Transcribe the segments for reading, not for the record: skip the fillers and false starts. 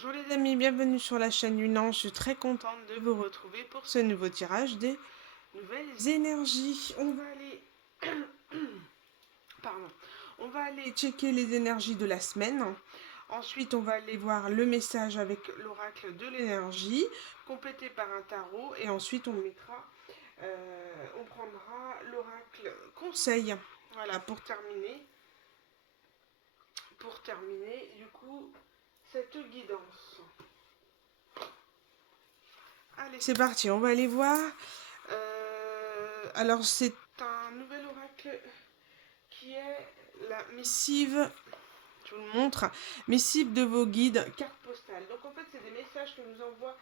Bonjour les amis, bienvenue sur la chaîne Lunan. Je suis très contente de vous retrouver pour ce nouveau tirage des nouvelles énergies. On va aller, pardon, on va aller checker les énergies de la semaine. Ensuite, on va aller voir le message avec l'oracle de l'énergie, complété par un tarot. Et ensuite, on prendra l'oracle conseil. Voilà, pour terminer, du coup, cette guidance. Allez, c'est parti, on va aller voir. Alors, c'est un nouvel oracle qui est la missive, je vous le montre, missive de vos guides, carte postale. Donc, en fait, c'est des messages que nous envoient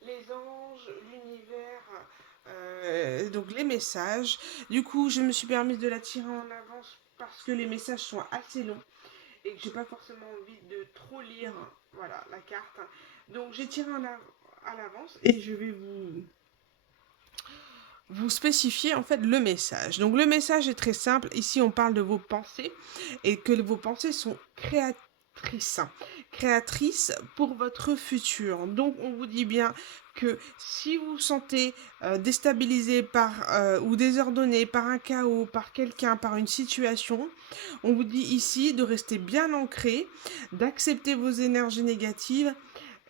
les anges, l'univers, donc les messages. Du coup, je me suis permise de la tirer en avance parce que les messages sont assez longs et que j'ai pas forcément envie de trop lire, voilà, la carte. Donc, j'ai tiré à l'avance et je vais vous spécifiez en fait le message. Donc le message est très simple. Ici, on parle de vos pensées et que vos pensées sont créatrices. Créatrices pour votre futur. Donc on vous dit bien que si vous vous sentez déstabilisé ou désordonné par un chaos, par quelqu'un, par une situation, on vous dit ici de rester bien ancré, d'accepter vos énergies négatives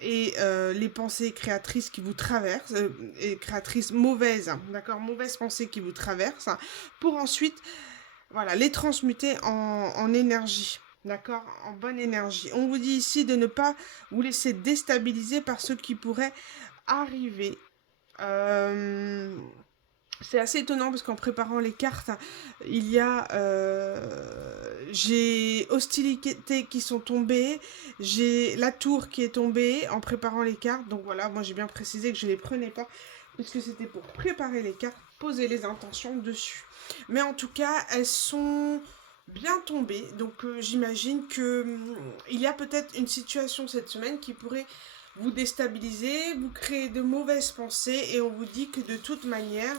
et les pensées créatrices qui vous traversent, et créatrices mauvaises, hein, d'accord, mauvaises pensées qui vous traversent, hein, pour ensuite, voilà, les transmuter en énergie, d'accord, en bonne énergie. On vous dit ici de ne pas vous laisser déstabiliser par ce qui pourrait arriver. Euh, c'est assez étonnant parce qu'en préparant les cartes, il y a j'ai hostilités qui sont tombées, j'ai la tour qui est tombée en préparant les cartes. Donc voilà, moi j'ai bien précisé que je les prenais pas puisque c'était pour préparer les cartes, poser les intentions dessus. Mais en tout cas, elles sont bien tombées. Donc j'imagine que il y a peut-être une situation cette semaine qui pourrait vous déstabiliser, vous créer de mauvaises pensées et on vous dit que de toute manière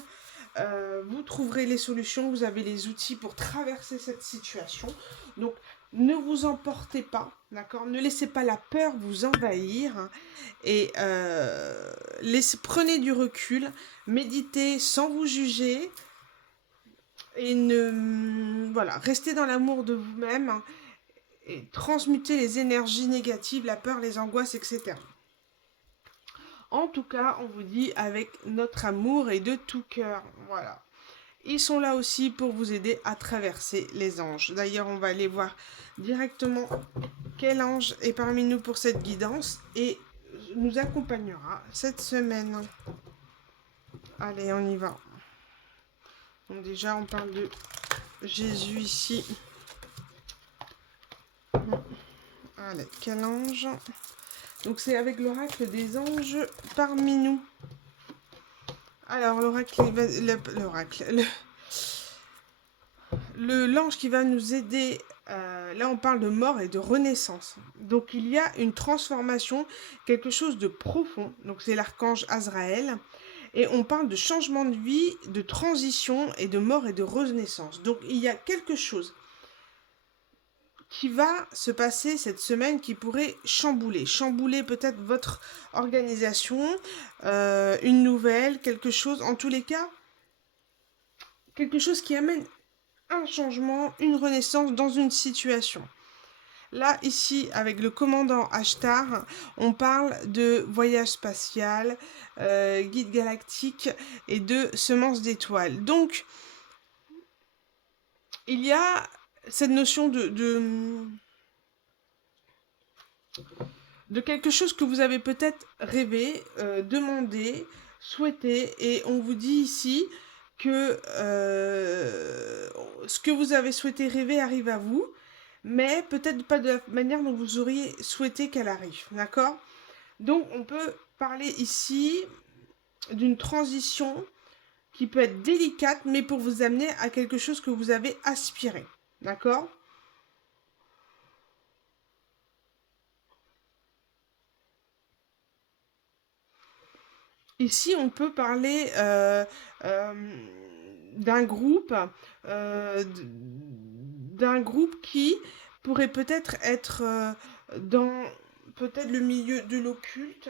vous trouverez les solutions, vous avez les outils pour traverser cette situation. Donc, ne vous emportez pas, d'accord. Ne laissez pas la peur vous envahir, hein, et prenez du recul, méditez sans vous juger et voilà, restez dans l'amour de vous-même, hein, et transmutez les énergies négatives, la peur, les angoisses, etc. En tout cas, on vous dit avec notre amour et de tout cœur, voilà. Ils sont là aussi pour vous aider à traverser les anges. D'ailleurs, on va aller voir directement quel ange est parmi nous pour cette guidance et nous accompagnera cette semaine. Allez, on y va. Donc déjà, on parle de Jésus ici. Allez, quel ange? Donc c'est avec l'oracle des anges parmi nous. Alors, l'ange qui va nous aider, là on parle de mort et de renaissance. Donc il y a une transformation, quelque chose de profond. Donc c'est l'archange Azraël. Et on parle de changement de vie, de transition et de mort et de renaissance. Donc il y a quelque chose qui va se passer cette semaine qui pourrait chambouler peut-être votre organisation, une nouvelle, quelque chose, en tous les cas, quelque chose qui amène un changement, une renaissance dans une situation. Là, ici, avec le commandant Ashtar, on parle de voyage spatial, guide galactique et de semences d'étoiles. Donc, il y a cette notion de quelque chose que vous avez peut-être rêvé, demandé, souhaité, et on vous dit ici que ce que vous avez souhaité rêver arrive à vous, mais peut-être pas de la manière dont vous auriez souhaité qu'elle arrive, d'accord? Donc on peut parler ici d'une transition qui peut être délicate, mais pour vous amener à quelque chose que vous avez aspiré, d'accord? Ici, on peut parler euh, d'un groupe, d'un groupe qui pourrait peut-être être dans peut-être le milieu de l'occulte,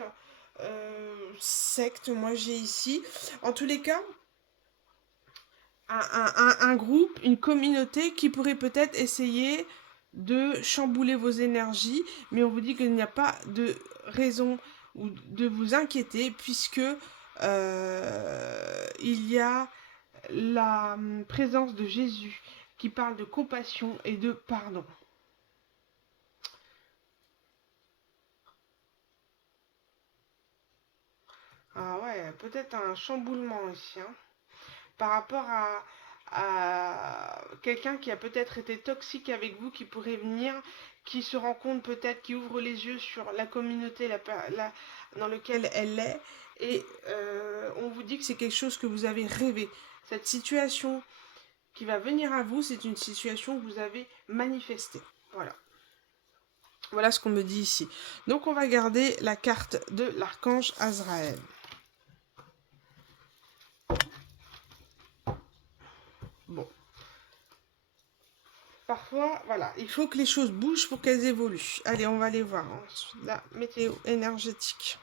secte, moi j'ai ici. En tous les cas, un groupe, une communauté qui pourrait peut-être essayer de chambouler vos énergies, mais on vous dit qu'il n'y a pas de raison ou de vous inquiéter puisque il y a la présence de Jésus qui parle de compassion et de pardon. Ah ouais, peut-être un chamboulement ici, hein, par rapport à quelqu'un qui a peut-être été toxique avec vous, qui pourrait venir, qui se rend compte peut-être, qui ouvre les yeux sur la communauté dans laquelle elle est, et on vous dit que c'est quelque chose que vous avez rêvé. Cette situation qui va venir à vous, c'est une situation que vous avez manifestée. Voilà. Voilà ce qu'on me dit ici. Donc on va garder la carte de l'archange Azraël. Bon. Parfois, voilà, il faut que les choses bougent pour qu'elles évoluent. Allez, on va aller voir la météo énergétique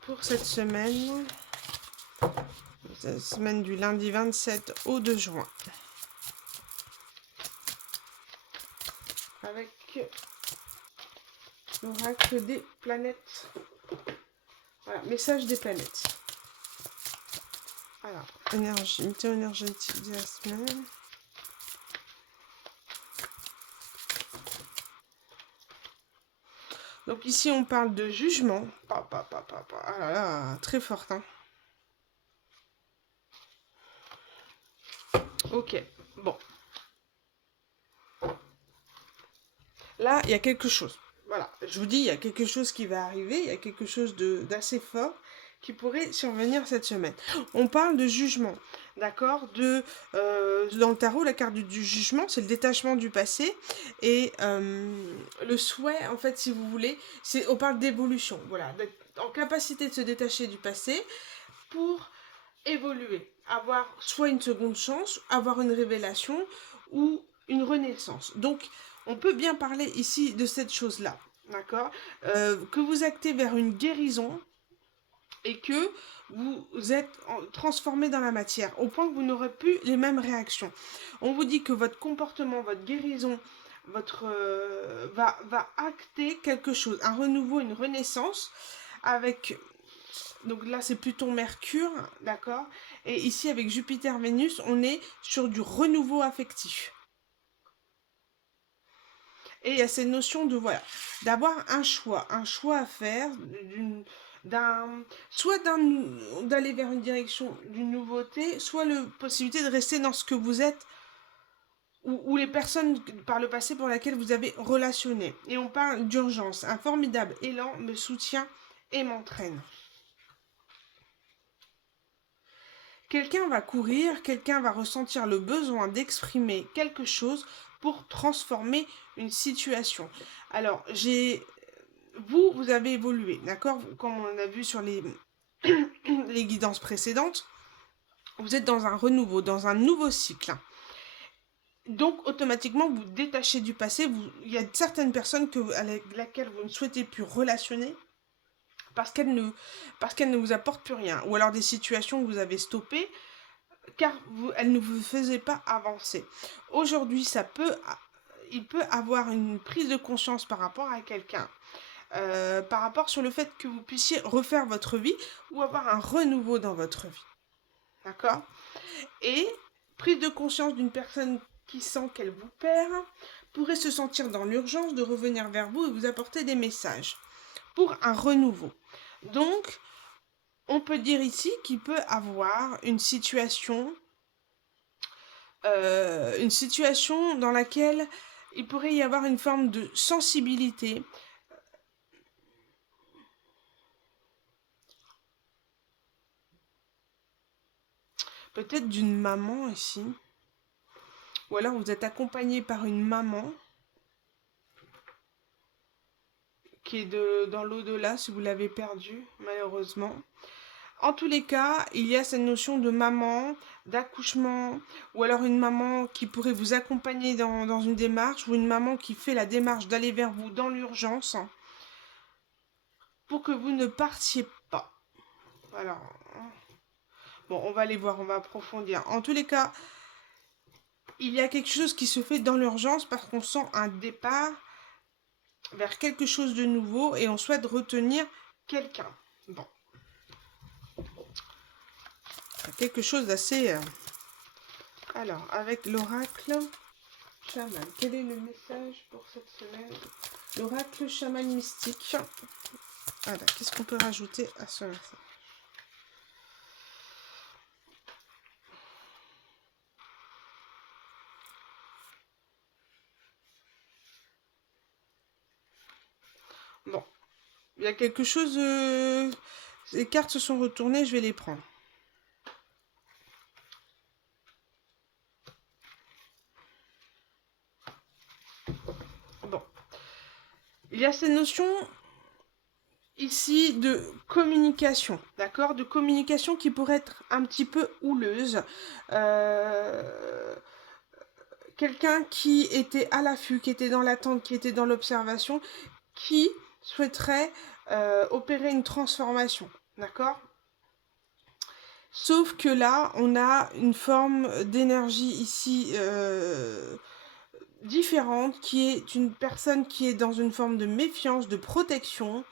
pour cette semaine. Cette semaine du lundi 27 au 2 juin. Avec l'oracle des planètes. Voilà, message des planètes. Alors, énergie, météo énergétique de la semaine. Donc ici, on parle de jugement. Ah là là, très forte, hein. Ok, bon. Là, il y a quelque chose. Voilà, je vous dis, il y a quelque chose qui va arriver, il y a quelque chose d'assez fort qui pourrait survenir cette semaine. On parle de jugement, d'accord, dans le tarot, la carte du jugement, c'est le détachement du passé, et le souhait, en fait, si vous voulez, on parle d'évolution, voilà, d'être en capacité de se détacher du passé pour évoluer, avoir soit une seconde chance, avoir une révélation ou une renaissance. Donc, on peut bien parler ici de cette chose-là, d'accord, que vous actez vers une guérison et que vous êtes transformé dans la matière, au point que vous n'aurez plus les mêmes réactions. On vous dit que votre comportement, votre guérison, va acter quelque chose, un renouveau, une renaissance, avec... Donc là, c'est Pluton-Mercure, d'accord. Et ici, avec Jupiter-Vénus, on est sur du renouveau affectif. Et il y a cette notion de, voilà, d'avoir un choix à faire, soit d'aller vers une direction d'une nouveauté, soit la possibilité de rester dans ce que vous êtes, ou les personnes par le passé pour lesquelles vous avez relationné. Et on parle d'urgence. Un formidable élan me soutient et m'entraîne. Quelqu'un va courir, quelqu'un va ressentir le besoin d'exprimer quelque chose pour transformer une situation. Alors, vous avez évolué, d'accord? Comme on a vu sur les guidances précédentes, vous êtes dans un renouveau, dans un nouveau cycle. Donc, automatiquement, vous détachez du passé. Il y a certaines personnes avec lesquelles vous ne souhaitez plus relationner parce qu'elles ne vous apportent plus rien. Ou alors des situations que vous avez stoppées car elle ne vous faisait pas avancer. Aujourd'hui, il peut avoir une prise de conscience par rapport à quelqu'un, par rapport sur le fait que vous puissiez refaire votre vie ou avoir un renouveau dans votre vie. D'accord? Et prise de conscience d'une personne qui sent qu'elle vous perd pourrait se sentir dans l'urgence de revenir vers vous et vous apporter des messages pour un renouveau. Donc, on peut dire ici qu'il peut avoir une situation dans laquelle il pourrait y avoir une forme de sensibilité. Peut-être d'une maman ici. Ou alors vous êtes accompagné par une maman qui est dans l'au-delà si vous l'avez perdu, malheureusement. En tous les cas, il y a cette notion de maman, d'accouchement, ou alors une maman qui pourrait vous accompagner dans une démarche, ou une maman qui fait la démarche d'aller vers vous dans l'urgence pour que vous ne partiez pas. Voilà. Bon, on va aller voir, on va approfondir. En tous les cas, il y a quelque chose qui se fait dans l'urgence parce qu'on sent un départ vers quelque chose de nouveau et on souhaite retenir quelqu'un. Bon. Quelque chose d'assez... Alors, avec l'oracle chaman, quel est le message pour cette semaine? L'oracle chaman mystique. Alors, qu'est-ce qu'on peut rajouter à ce message? Bon, il y a quelque chose... Les cartes se sont retournées, je vais les prendre. Bon. Il y a cette notion ici de communication, d'accord? De communication qui pourrait être un petit peu houleuse. Quelqu'un qui était à l'affût, qui était dans l'attente, qui était dans l'observation, qui souhaiterait opérer une transformation, d'accord? Sauf que là, on a une forme d'énergie ici différente, qui est une personne qui est dans une forme de méfiance, de protection,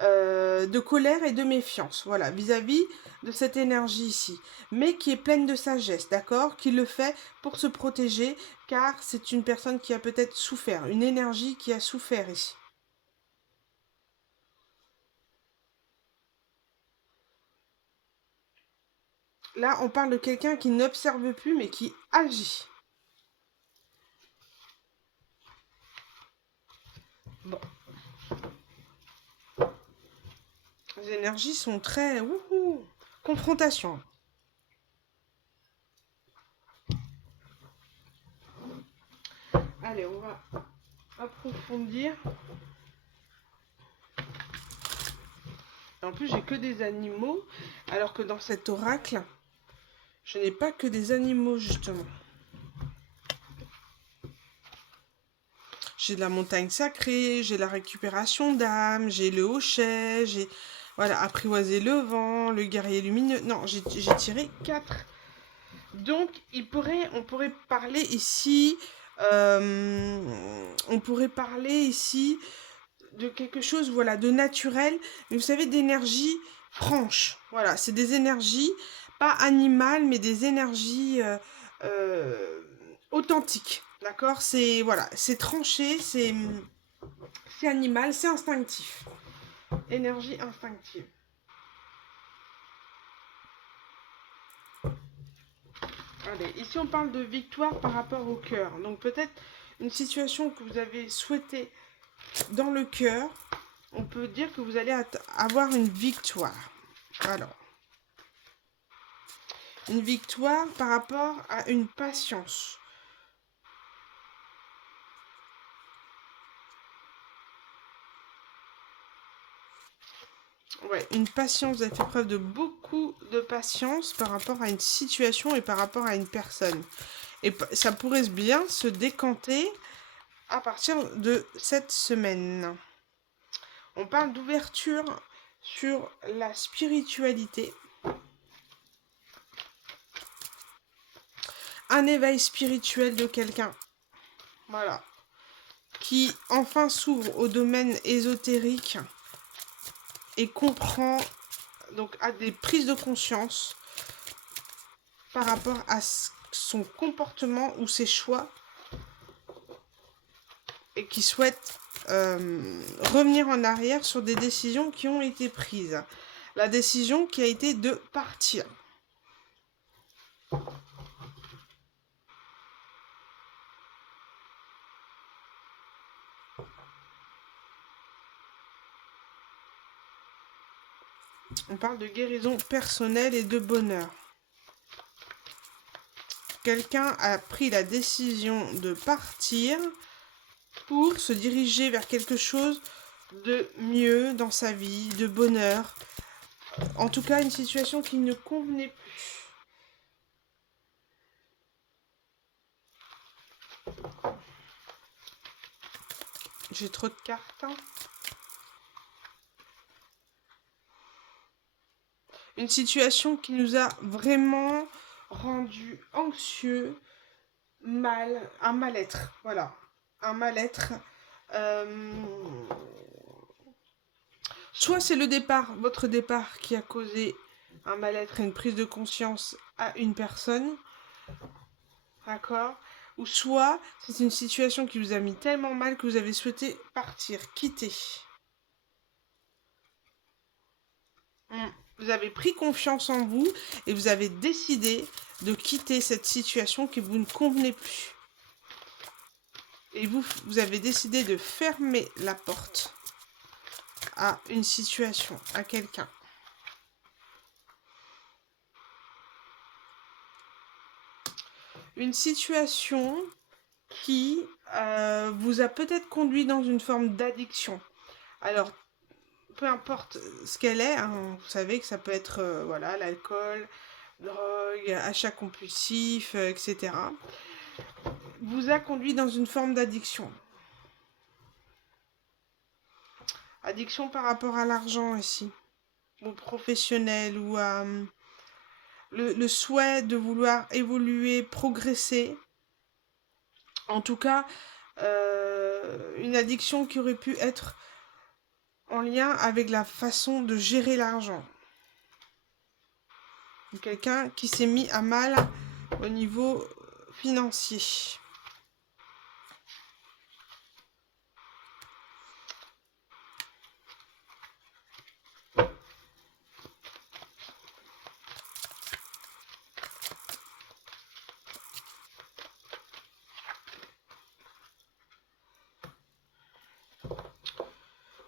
de colère et de méfiance, voilà, vis-à-vis de cette énergie ici, mais qui est pleine de sagesse, d'accord, qui le fait pour se protéger, car c'est une personne qui a peut-être souffert, une énergie qui a souffert ici. Là, on parle de quelqu'un qui n'observe plus, mais qui agit. Bon. Les énergies sont très... Wouhou, confrontation. Allez, on va approfondir. En plus, j'ai que des animaux, alors que dans cet oracle, je n'ai pas que des animaux, justement. J'ai de la montagne sacrée, j'ai la récupération d'âme, j'ai le hochet, j'ai... Voilà, apprivoiser le vent, le guerrier lumineux. Non, j'ai tiré 4. Donc, on pourrait parler ici... on pourrait parler ici de quelque chose, voilà, de naturel. Mais vous savez, d'énergie franche. Voilà, c'est des énergies, pas animales, mais des énergies authentiques. D'accord? C'est, voilà, c'est tranché, c'est animal, c'est instinctif. Énergie instinctive. Allez, ici on parle de victoire par rapport au cœur. Donc peut-être une situation que vous avez souhaité dans le cœur, on peut dire que vous allez avoir une victoire. Alors, une victoire par rapport à une patience. Ouais, une patience, vous avez fait preuve de beaucoup de patience par rapport à une situation et par rapport à une personne. Et ça pourrait bien se décanter à partir de cette semaine. On parle d'ouverture sur la spiritualité. Un éveil spirituel de quelqu'un. Voilà. Qui enfin s'ouvre au domaine ésotérique et comprend, donc a des prises de conscience par rapport à son comportement ou ses choix et qui souhaite revenir en arrière sur des décisions qui ont été prises. La décision qui a été de partir. On parle de guérison personnelle et de bonheur. Quelqu'un a pris la décision de partir pour se diriger vers quelque chose de mieux dans sa vie, de bonheur, En tout cas, une situation qui ne convenait plus. J'ai trop de cartes. Une situation qui nous a vraiment rendu anxieux, un mal-être. Voilà, un mal-être. Soit c'est le départ, votre départ, qui a causé un mal-être et une prise de conscience à une personne. D'accord? Ou soit c'est une situation qui vous a mis tellement mal que vous avez souhaité partir, quitter. Vous avez pris confiance en vous et vous avez décidé de quitter cette situation qui vous ne convenait plus. Et vous avez décidé de fermer la porte à une situation, à quelqu'un. Une situation qui vous a peut-être conduit dans une forme d'addiction. Alors, peu importe ce qu'elle est, hein, vous savez que ça peut être voilà, l'alcool, drogue, achat compulsif, etc. Vous a conduit dans une forme d'addiction. Addiction par rapport à l'argent ici, ou professionnel, ou à le souhait de vouloir évoluer, progresser. En tout cas, une addiction qui aurait pu être en lien avec la façon de gérer l'argent. Quelqu'un qui s'est mis à mal au niveau financier.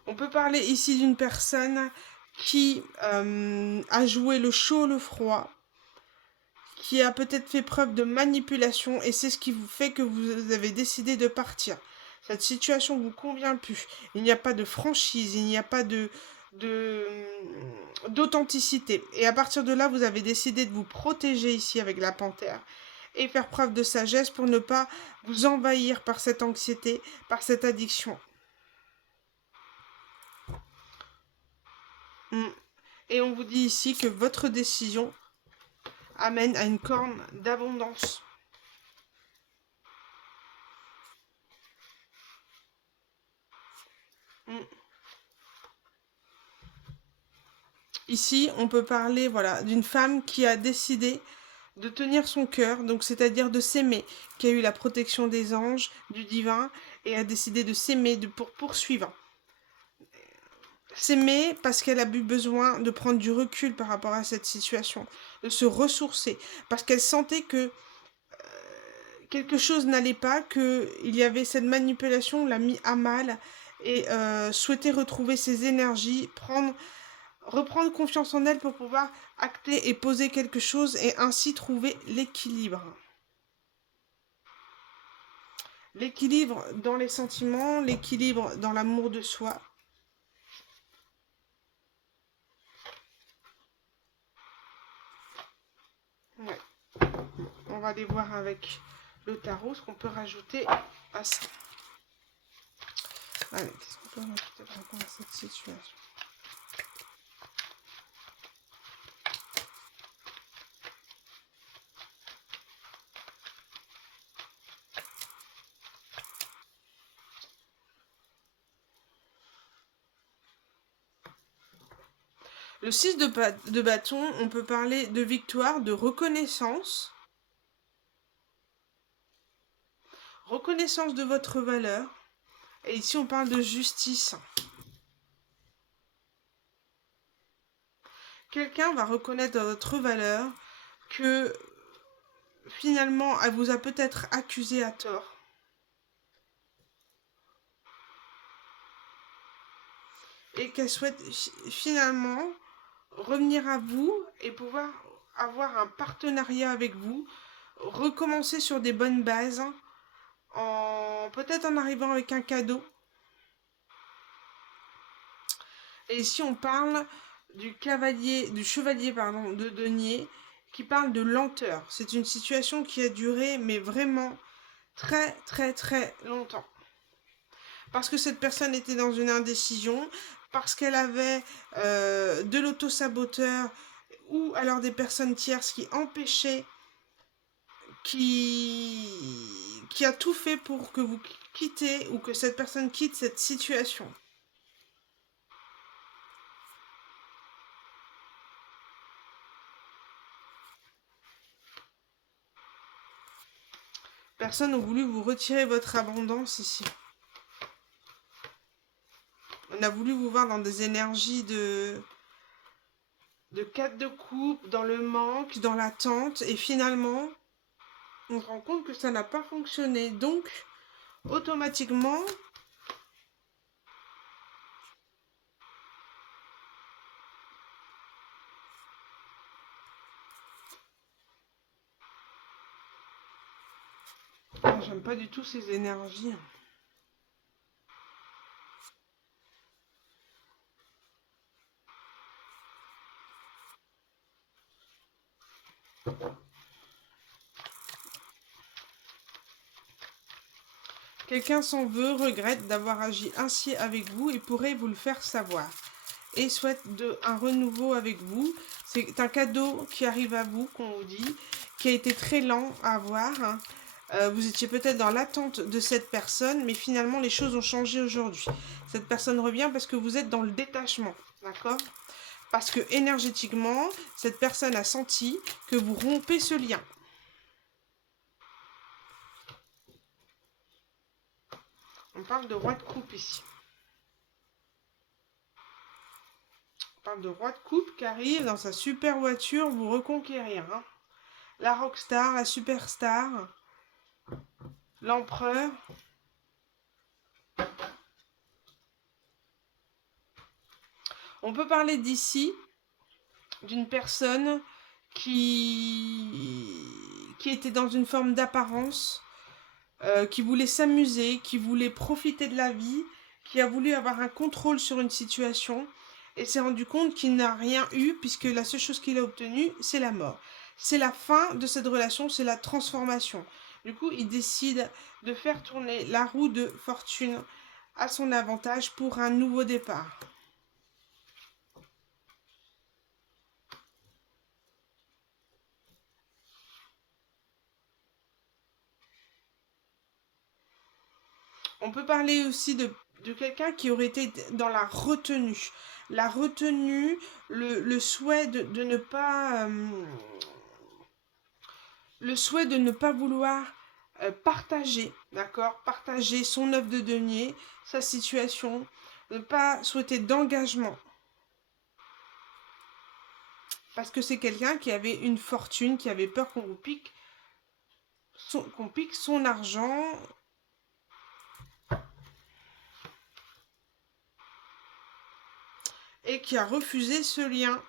On peut parler ici d'une personne qui a joué le chaud, le froid, qui a peut-être fait preuve de manipulation et c'est ce qui vous fait que vous avez décidé de partir. Cette situation ne vous convient plus. Il n'y a pas de franchise, il n'y a pas d'authenticité. Et à partir de là, vous avez décidé de vous protéger ici avec la panthère et faire preuve de sagesse pour ne pas vous envahir par cette anxiété, par cette addiction. Et on vous dit ici que votre décision amène à une corne d'abondance. Ici, on peut parler voilà, d'une femme qui a décidé de tenir son cœur, donc c'est-à-dire de s'aimer, qui a eu la protection des anges, du divin, et a décidé de s'aimer pour poursuivre. S'aimer parce qu'elle a eu besoin de prendre du recul par rapport à cette situation, de se ressourcer, parce qu'elle sentait que quelque chose n'allait pas, qu'il y avait cette manipulation, l'a mis à mal, et souhaitait retrouver ses énergies, reprendre confiance en elle pour pouvoir acter et poser quelque chose et ainsi trouver l'équilibre. L'équilibre dans les sentiments, l'équilibre dans l'amour de soi. Ouais. On va aller voir avec le tarot ce qu'on peut rajouter à ça. Allez, qu'est-ce qu'on peut rajouter par rapport à cette situation? Le 6 de bâton, on peut parler de victoire, de reconnaissance. Reconnaissance de votre valeur. Et ici, on parle de justice. Quelqu'un va reconnaître dans votre valeur que finalement, elle vous a peut-être accusé à tort. Et qu'elle souhaite finalement revenir à vous et pouvoir avoir un partenariat avec vous, recommencer sur des bonnes bases, peut-être en arrivant avec un cadeau. Et ici on parle du chevalier, pardon, de denier, qui parle de lenteur. C'est une situation qui a duré, mais vraiment très, très, très longtemps. Parce que cette personne était dans une indécision, parce qu'elle avait de l'auto-saboteur ou alors des personnes tierces qui empêchaient, qui a tout fait pour que vous quittez ou que cette personne quitte cette situation. Personne n'a voulu vous retirer votre abondance ici. On a voulu vous voir dans des énergies de 4 de coupe, dans le manque, dans l'attente, et finalement, on se rend compte que ça n'a pas fonctionné. Donc, automatiquement, j'aime pas du tout ces énergies. Quelqu'un s'en veut, regrette d'avoir agi ainsi avec vous et pourrait vous le faire savoir. Et souhaite un renouveau avec vous. C'est un cadeau qui arrive à vous, qu'on vous dit, qui a été très lent à avoir. Hein. Vous étiez peut-être dans l'attente de cette personne, mais finalement les choses ont changé aujourd'hui. Cette personne revient parce que vous êtes dans le détachement, d'accord ? Parce que énergétiquement, cette personne a senti que vous rompez ce lien. On parle de roi de coupe ici. On parle de roi de coupe qui arrive dans sa super voiture vous reconquérir. Hein. La rockstar, la superstar, l'empereur. On peut parler d'ici d'une personne qui était dans une forme d'apparence, qui voulait s'amuser, qui voulait profiter de la vie, qui a voulu avoir un contrôle sur une situation et s'est rendu compte qu'il n'a rien eu puisque la seule chose qu'il a obtenue, c'est la mort. C'est la fin de cette relation, c'est la transformation. Du coup, il décide de faire tourner la roue de fortune à son avantage pour un nouveau départ. On peut parler aussi de quelqu'un qui aurait été dans la retenue. La retenue, le souhait de ne pas... le souhait de ne pas vouloir partager, d'accord ? Partager son œuvre de denier, sa situation, ne pas souhaiter d'engagement. Parce que c'est quelqu'un qui avait une fortune, qui avait peur qu'on pique son argent. Et qui a refusé ce lien.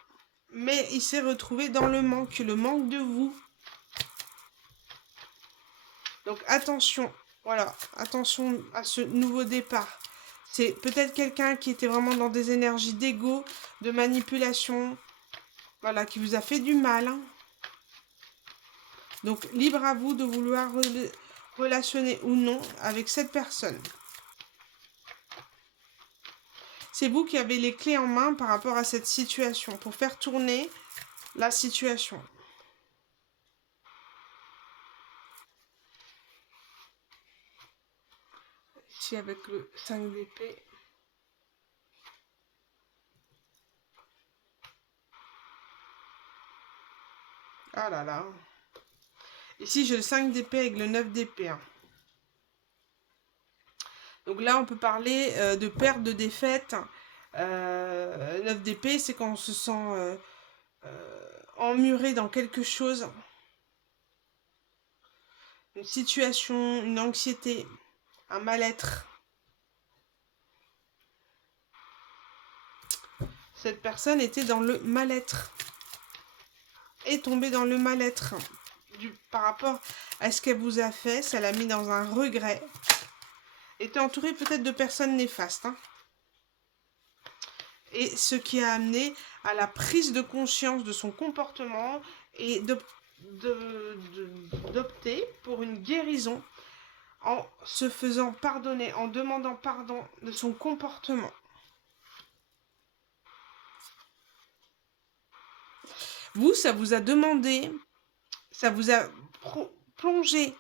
Mais il s'est retrouvé dans le manque de vous. Donc attention, voilà, attention à ce nouveau départ. C'est peut-être quelqu'un qui était vraiment dans des énergies d'ego, de manipulation, voilà, qui vous a fait du mal. Hein. Donc libre à vous de vouloir relationner ou non avec cette personne. C'est vous qui avez les clés en main par rapport à cette situation, pour faire tourner la situation. Ici avec le 5 d'épée. Ah là là. Ici j'ai le 5 d'épée avec le 9 d'épée. Hein. Donc là on peut parler de perte, de défaite. 9 d'épée, c'est quand on se sent emmuré dans quelque chose. Une situation, une anxiété, un mal-être. Cette personne était dans le mal-être. Est tombée dans le mal-être. Par rapport à ce qu'elle vous a fait, ça l'a mis dans un regret. Était entourée peut-être de personnes néfastes. Hein. et ce qui a amené à la prise de conscience de son comportement et d'opter pour une guérison en se faisant pardonner, en demandant pardon de son comportement. Vous, ça vous a demandé, ça vous a plongé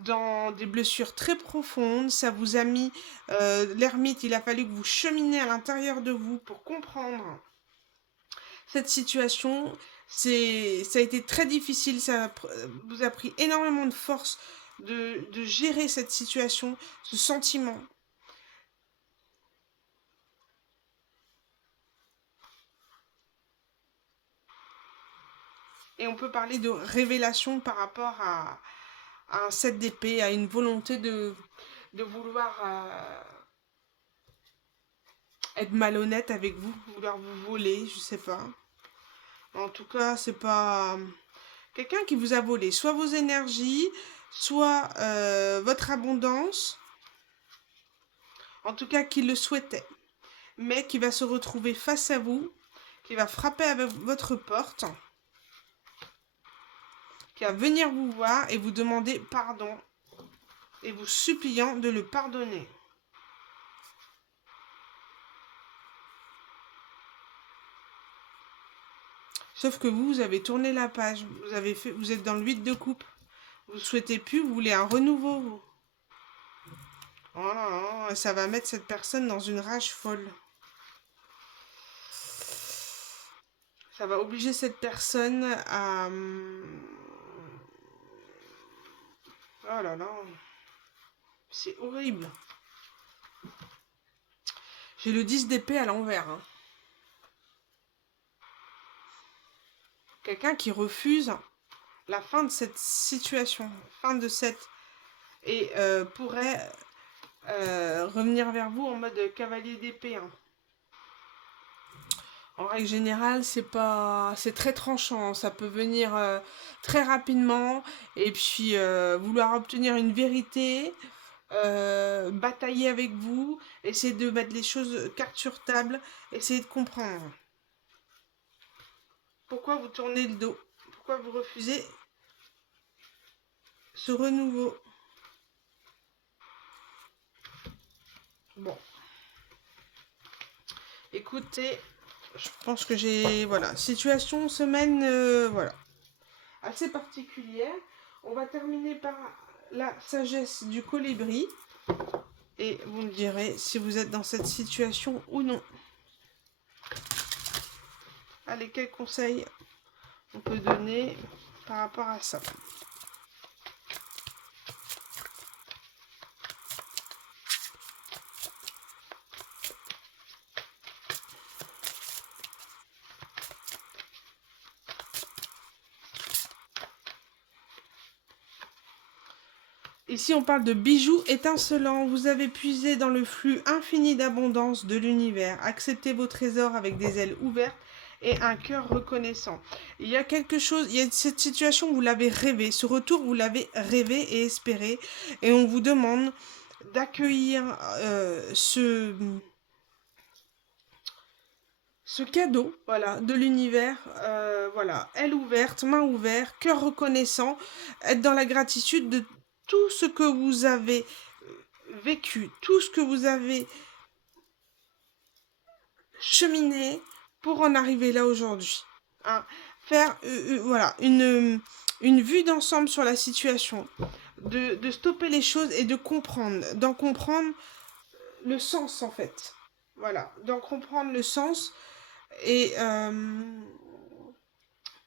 dans des blessures très profondes, ça vous a mis l'ermite, il a fallu que vous cheminiez à l'intérieur de vous pour comprendre cette situation. Ça a été très difficile, ça vous a pris énormément de force de gérer cette situation, ce sentiment. Et on peut parler de révélation par rapport à un 7 d'épée, à une volonté de vouloir être malhonnête avec vous, vouloir vous voler, je sais pas. En tout cas, c'est pas quelqu'un qui vous a volé soit vos énergies, soit votre abondance. En tout cas, qui le souhaitait. Mais qui va se retrouver face à vous, qui va frapper à votre porte, qui va venir vous voir et vous demander pardon et vous suppliant de le pardonner. Sauf que vous avez tourné la page, vous êtes dans le 8 de coupe. Vous souhaitez plus, vous voulez un renouveau, vous. Oh là là, ça va mettre cette personne dans une rage folle. Ça va obliger cette personne à... Oh là là. C'est horrible. J'ai le 10 d'épée à l'envers. Hein. Quelqu'un qui refuse la fin de cette situation, fin de cette... Et pourrait revenir vers vous en mode cavalier d'épée. Hein. En règle générale, c'est très tranchant. Ça peut venir très rapidement et puis vouloir obtenir une vérité, batailler avec vous, essayer de mettre les choses carte sur table, essayer de comprendre. Pourquoi vous tournez le dos? Pourquoi vous refusez ce renouveau? Bon. Écoutez, je pense que j'ai... Voilà. Situation, semaine, voilà. Assez particulière. On va terminer par la sagesse du colibri. Et vous me direz si vous êtes dans cette situation ou non. Allez, quels conseils on peut donner par rapport à ça? Ici, on parle de bijoux étincelants. Vous avez puisé dans le flux infini d'abondance de l'univers. Acceptez vos trésors avec des ailes ouvertes et un cœur reconnaissant. Il y a quelque chose, il y a cette situation, vous l'avez rêvé. Ce retour, vous l'avez rêvé et espéré. Et on vous demande d'accueillir ce cadeau, voilà, de l'univers, voilà, aile ouverte, main ouverte, cœur reconnaissant, être dans la gratitude de tout ce que vous avez vécu, tout ce que vous avez cheminé pour en arriver là aujourd'hui. Hein. Faire voilà, une vue d'ensemble sur la situation, de stopper les choses et de comprendre, d'en comprendre le sens en fait. Voilà, d'en comprendre le sens et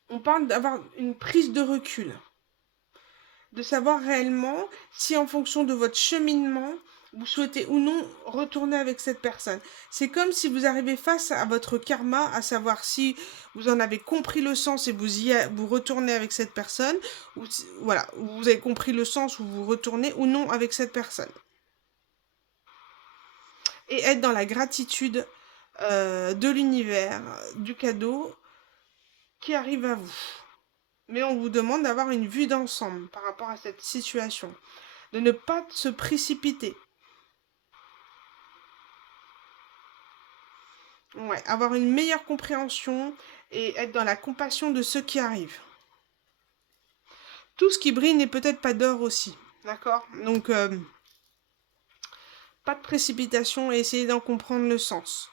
on parle d'avoir une prise de recul. De savoir réellement si en fonction de votre cheminement, vous souhaitez ou non retourner avec cette personne. C'est comme si vous arrivez face à votre karma, à savoir si vous en avez compris le sens et vous retournez avec cette personne, ou voilà, vous avez compris le sens où vous retournez ou non avec cette personne. Et être dans la gratitude de l'univers, du cadeau qui arrive à vous. Mais on vous demande d'avoir une vue d'ensemble par rapport à cette situation. De ne pas se précipiter. Ouais, avoir une meilleure compréhension et être dans la compassion de ceux qui arrivent. Tout ce qui brille n'est peut-être pas d'or aussi. D'accord? Donc, pas de précipitation et essayez d'en comprendre le sens.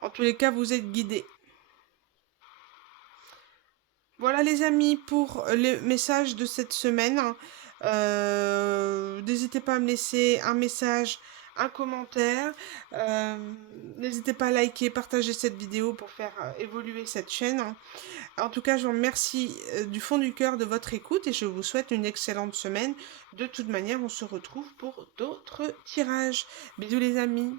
En tous les cas, vous êtes guidés. Voilà les amis pour le message de cette semaine. N'hésitez pas à me laisser un message, un commentaire. N'hésitez pas à liker, partager cette vidéo pour faire évoluer cette chaîne. En tout cas, je vous remercie du fond du cœur de votre écoute et je vous souhaite une excellente semaine. De toute manière, on se retrouve pour d'autres tirages. Bisous les amis.